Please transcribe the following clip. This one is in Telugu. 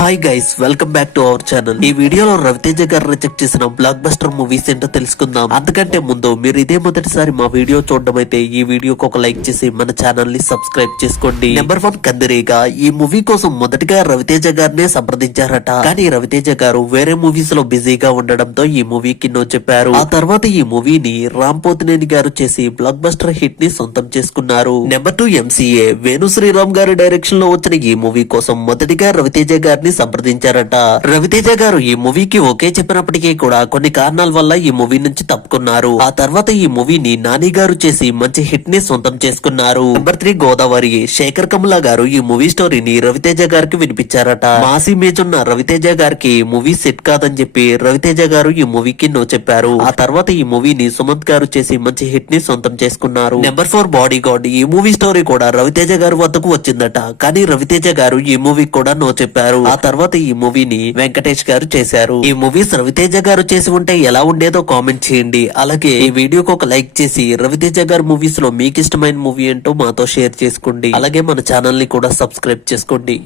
Hi guys welcome back to our channel ఈ వీడియోలో రవితేజ గారు రిజెక్ట్ చేసిన బ్లాక్ బస్టర్ మూవీస్ ఏంటో తెలుసుకుందాం. అంతకంటే ముందు మీరు ఇదే మొదటిసారి మా వీడియో చూడడం అయితే ఈ వీడియోకి ఒక లైక్ చేసి మన ఛానల్ని సబ్స్క్రైబ్ చేసుకోండి. నెంబర్ వన్ కందిరీగా ఈ మూవీ కోసం మొదటిగా రవితేజ గారినే సంప్రదించారట. కానీ రవితేజ గారు వేరే మూవీస్లో బిజీగా ఉండడంతో ఈ మూవీకి నో చెప్పారు. ఆ తర్వాత ఈ మూవీని రామ్ పోతినేని గారు చేసి బ్లాక్ బస్టర్ హిట్ని సొంతం చేసుకున్నారు. Number two MCA Venu Sriram గారి డైరెక్షన్లో వచ్చిన ఈ మూవీ కోసం మొదటిగా రవితేజ గారిని సంప్రదించారట. రవితేజ గారు ఈ మూవీకి ఓకే చెప్పినప్పటికీ కూడా కొన్ని కారణాల వల్ల ఈ మూవీ నుంచి తప్పుకున్నారు. ఆ తర్వాత ఈ మూవీని నాని గారు చేసి మంచి హిట్ని సొంతం చేసుకున్నారు. నెంబర్ త్రీ గోదావరి శేఖర్ కమల గారు ఈ మూవీ స్టోరీని రవితేజ గారికి వినిపించారట. మాస్ ఇమేజ్ ఉన్న రవితేజ గారికి మూవీ సెట్ కాదని చెప్పి రవితేజ గారు ఈ మూవీకి నో చెప్పారు. ఆ తర్వాత ఈ మూవీని సుమంత్ గారు చేసి మంచి హిట్ని సొంతం చేసుకున్నారు. నెంబర్ ఫోర్ బాడీ గార్డ్ ఈ మూవీ స్టోరీ కూడా రవితేజ గారు వద్దకు వచ్చిందట. కానీ రవితేజ గారు ఈ మూవీ కూడా నో చెప్పారు. ఆ తర్వాత ఈ మూవీని వెంకటేష్ గారు చేశారు. ఈ మూవీస్ రవితేజ గారు చేసి ఉంటే ఎలా ఉండేదో కామెంట్ చేయండి. అలాగే ఈ వీడియోకి ఒక లైక్ చేసి రవితేజ గారి మూవీస్లో మీకు ఇష్టమైన మూవీ ఏంటో మాతో షేర్ చేసుకోండి. అలాగే మన ఛానల్ని కూడా సబ్స్క్రైబ్ చేసుకోండి.